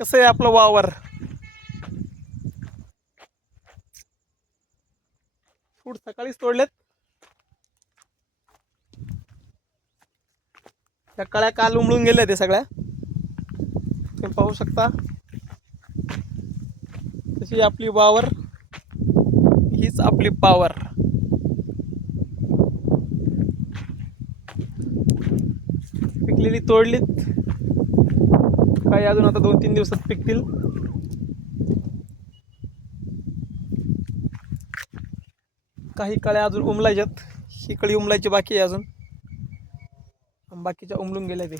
कसं आहे आपलं वावर. फ्रूट सकाळीच तोडलेत. त्या कळ्या काल उमळून गेल्या ते सगळ्या, तुम्ही पाहू शकता. तशी आपली वावर, हीच आपली पावर. पिकलेली तोडलीत, काही अजून आता 2-3 दिवसात पिकतील. काही कळ्या अजून उमलायच्यात, ही कळी उमलायची बाकी आहे अजून, बाकीच्या उमलून गेल्या ते.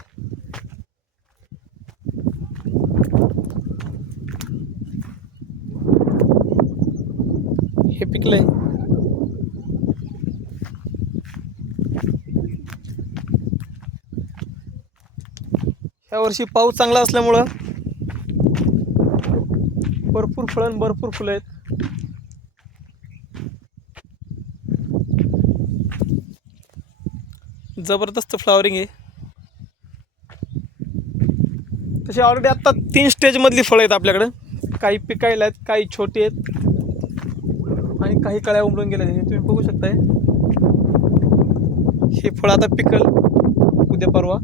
हे पिकलंय. ह्या वर्षी पाऊस चांगला असल्यामुळं भरपूर फळं, भरपूर फुलं आहेत. जबरदस्त फ्लॉवरिंग आहे. तसे ऑलरेडी आत्ता 3 स्टेजमधली फळं आहेत आपल्याकडं. काही पिकायला आहेत, काही छोटी आहेत आणि काही कळ्या उमलून गेल्या. हे तुम्ही बघू शकताय. हे फळ आता पिकल उद्या परवा.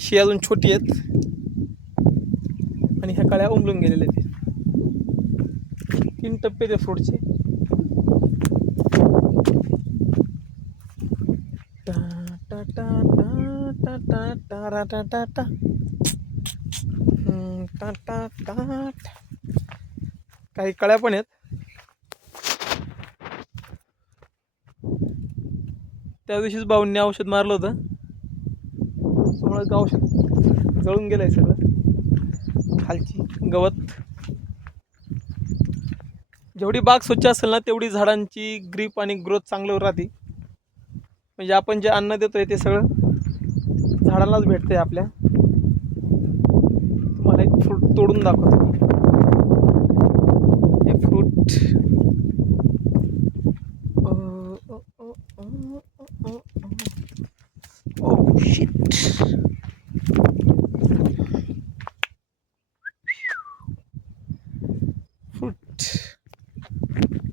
ही अजून छोटी आहेत आणि ह्या कळ्या उमलून गेलेल्या आहेत. 3 टप्पे ते फ्रूटचे. काही कळ्या पण आहेत. त्या दिवशीच भाऊंनी औषध मारलं होतं, त्यामुळे औषध जळून गेलंय सगळं खालची गवत. जेवढी बाग स्वच्छ असेल ना, तेवढी झाडांची ग्रीप आणि ग्रोथ चांगलं राहते. म्हणजे आपण जे अन्न देतोय ते सगळं झाडालाच भेटतंय आपल्या. तुम्हाला एक फ्रूट तोडून दाखवतो मी. हे फ्रूट शिट.